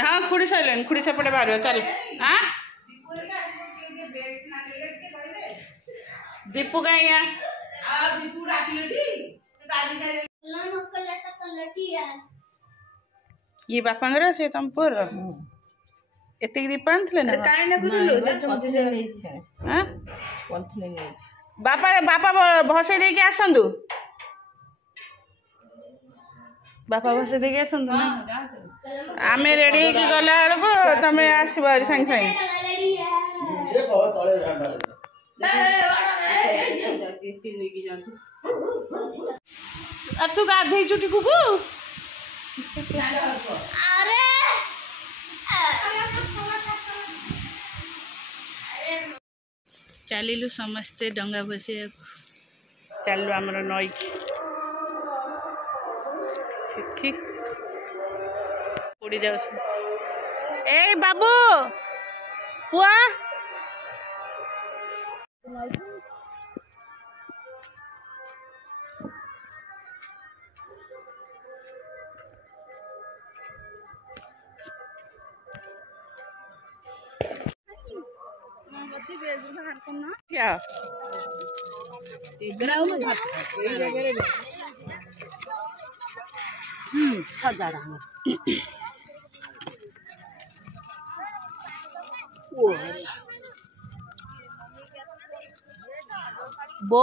हाँ खुड़ी सारे खुड़ी सेपटे बाहर चल हाँ दीपू का ये बापांगर से तुम पुर एतिक दीप आनथिले ना बापा बापा भसे दे के आसंदु बापा भसे दे के आसंदु ना आमे रेडी की गला को तमे आसीबा संग संग से कहो तळे आ तू गाधे चुटी कुकु अरे चलिलु समस्ते डंगा बसे चलु आमर नई छिखी उड़ी जाऊ ए बाबू पुआ क्या बो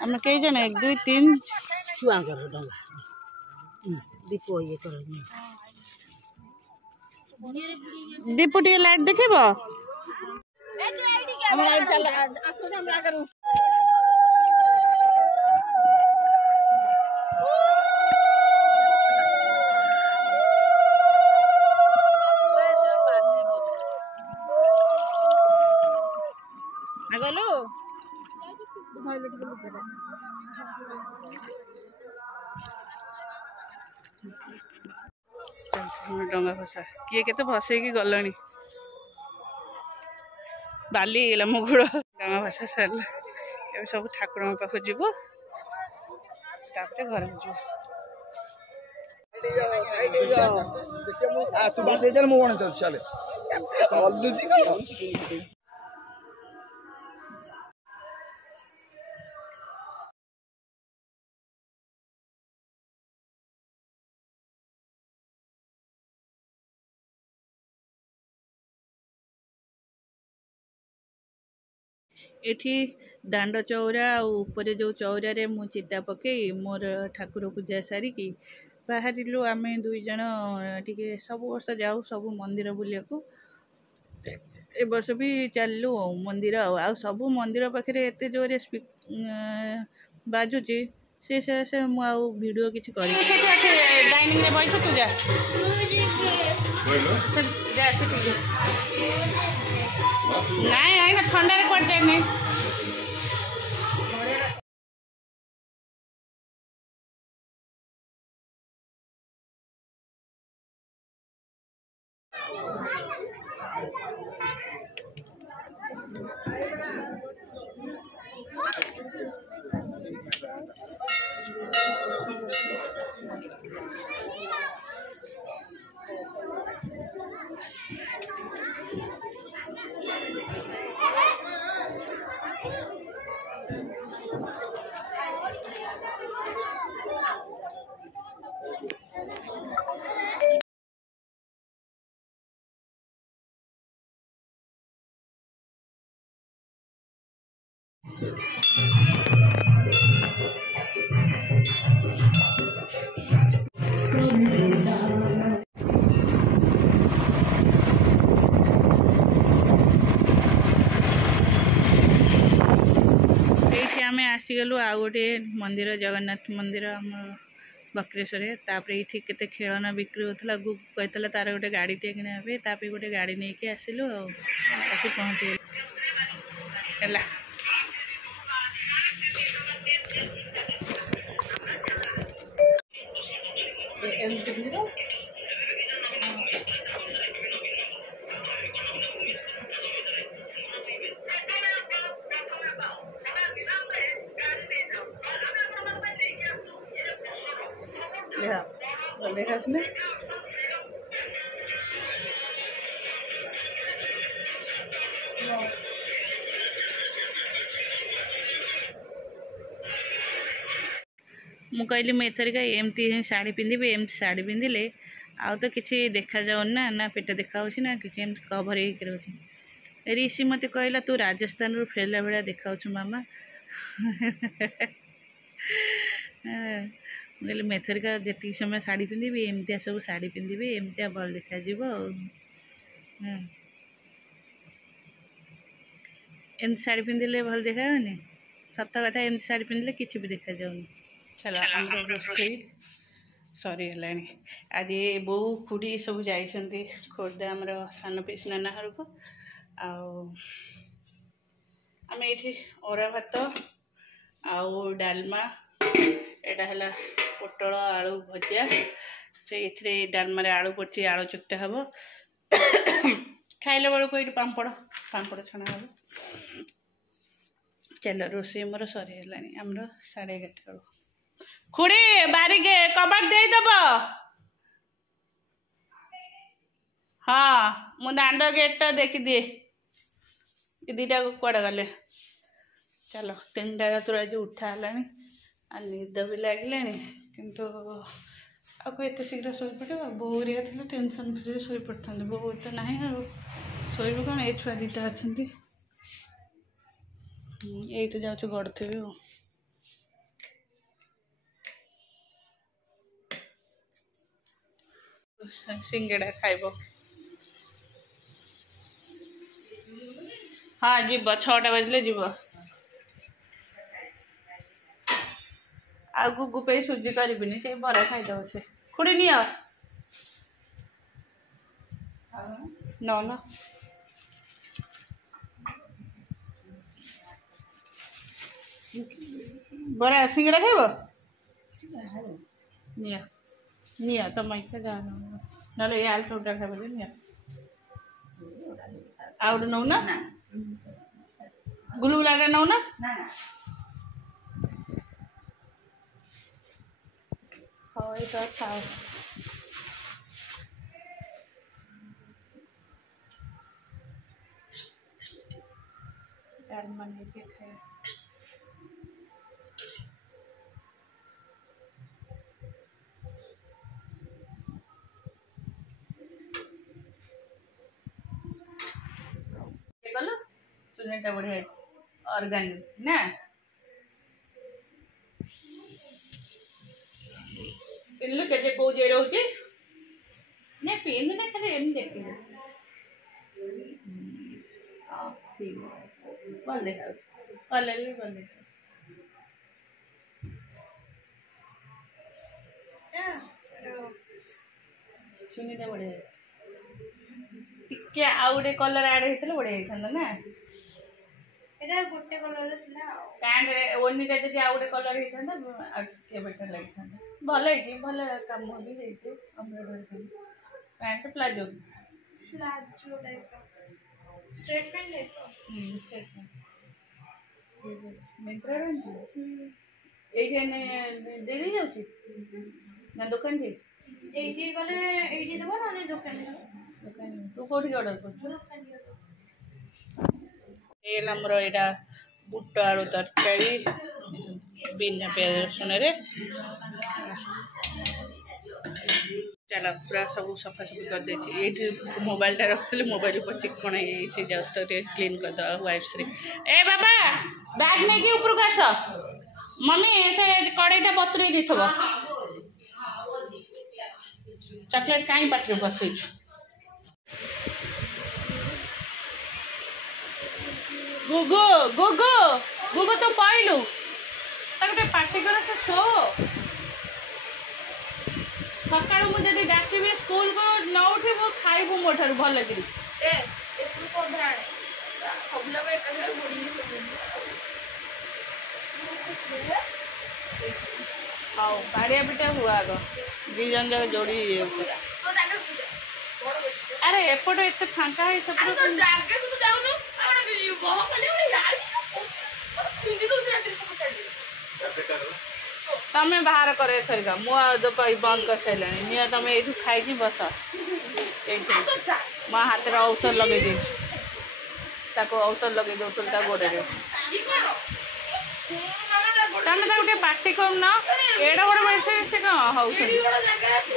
हम कई जन 1 2 3 छुआ कर डंगा दीपो ये कर दीपू टी लाइट देखिबो हम लाइट चल आसो हमरा करू आगलो डंगा भसा किए के भसई गलानी बाली गला मो गोड़ डंगा भसा सरला ए सब ठाकुर पाख जीव घर एठी दांड चौरा ऊपर जो चौरा रे मु चिता पकई मोर ठाकुर पूजा सारिकी बाहरिलु आमे दुई जन टिके सब वर्ष जाऊ सब मंदिर बुलिया को ए वर्ष भी चललु मंदिर आ सब मंदिर पाखे एते जोरे बाजुची से मु आ वीडियो किछि करी डाइनिंग रे बैठ तू जा जा से नहीं आई ना ठंडा रे पड़ जाए आसीगलु आ गोटे मंदिर जगन्नाथ मंदिर आम बक्रेश्वर तापर ये केते खेलना बिक्री होता गु कहता तार गोटे गाड़ी टे कि गोटे गाड़ी नहीं कि आसिलु आसी पहुँची देखा उसने मु कहली मुझे एथरिका एमती शाढ़ी पिंधि एमती शाढ़ी पिंधिले आउ तो किसी देखा जाऊनी ना ना पेट देखा ना किसी एमती कभर हो रोचे ऋषि मत कहला तू राजस्थान रू फेरला भाया देखा मामा कहली मेथरिका जी समय शाढ़ी पिंधि एमती सब शाढ़ी पिंधि एमती भल देखा एमती शाढ़ी पिंधिले भल देखानी सत कथा एमती शाढ़ी पिंधिले किसी भी देखा जाऊनी चलो रोषई सरी है आज बो खुड़ी सब जाइए खोर्धा आमर सान पीस नाना घर को आम ये अरा भात आउ डालमा एटा है पोटल आलू भजिया से डालमार आलू पड़ी आलू चुक्टा हम खाइला बेलू ये पापड़ पापड़ छणा हम चलो रोषई मोर सरी है आमर 11:30 खुड़ी बारिक कबाट दे दब हाँ मु दांड गेटा देखी दिए ये दीटा कड़े गले चलो 3टा रात आज उठा है निद भी लगे किंतु आपको एत शीघ्र शो पड़े बोरिया थी टेंशन फ्री शो पड़ता बो तो ना शोब कौन ये छुआ 2टा अच्छा ये जाऊँ गड़ुथी सिंगड़ा खाइब हाँ जीव 6टा बजले जीव आ गुगु पे सुजी करी से बरा खाईदे से खुड़ी नि न बरा सिंगड़ा खाइब निया तुम इच्छा जा ना ये आलू टोटा खाइब निया आ गए नौ ना गुलगुला नौ ना हाँ ये तो खाओ मन खाए चुनीटा बढ़िया ऑर्गेनिक ना इल्लू के को जे रोचे ने पेन ना खाली एम देखि हां ठीक बंद देखा कलर भी बंद देखा चुनीटा बढ़िया टिके आ गोटे कलर आड होता बढ़िया होता ना एटा गोटे कलर पैंट ओनिटा जब आ गोटे कलर होता बेटर लगी भल भल कम भी pant palazzo palazzo type straight pant straight pant Myntra ये दे दी जाऊँ ना दुकान थी ये गले ये देव ना दुकान तू कौटी ऑर्डर कर आमर यहाँ बुट आलू तरकारी बिना प्याज रसुन चल पूरा सब सफासफी करदे ये मोबाइलटा रखी मोबाइल ऊपर चिकण है जस्ट क्लीन करदे वाइप्स रे ए बाबा बैग नहीं कि ऊपर आस मम्मी से कड़ईटा बतुरे दी चॉकलेट कहीं पाटे बसई गुगु गुगु गुगु तो पाइलु गोटे पार्टी कर से शो सका मुझे डाकबी स्कूल को न उठे खाइबू मो ठार भल लगे हाँ बाड़िया पिटा हुआ आग 2 जन जाक जोड़ी अरे एपट एत फांका है सब तमें बाहर करे सरिका मु बंद कर सारे निया तुम ये खाई बस मो हाथ में औषध लगे औषध लगे दौर गोड़े तमें गोटे पार्टी कर एड़ा बड़ मेडिसिन से कौन हो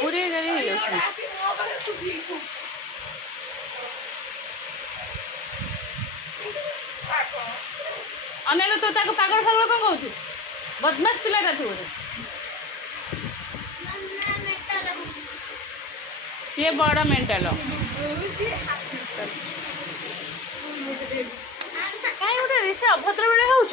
पूरी अनेल तू पागल फागल कौन कौन बदमाश पिलाटा थी बोले सी बड़ मेंटाल कहीं गोटे से अभद्र बेले हो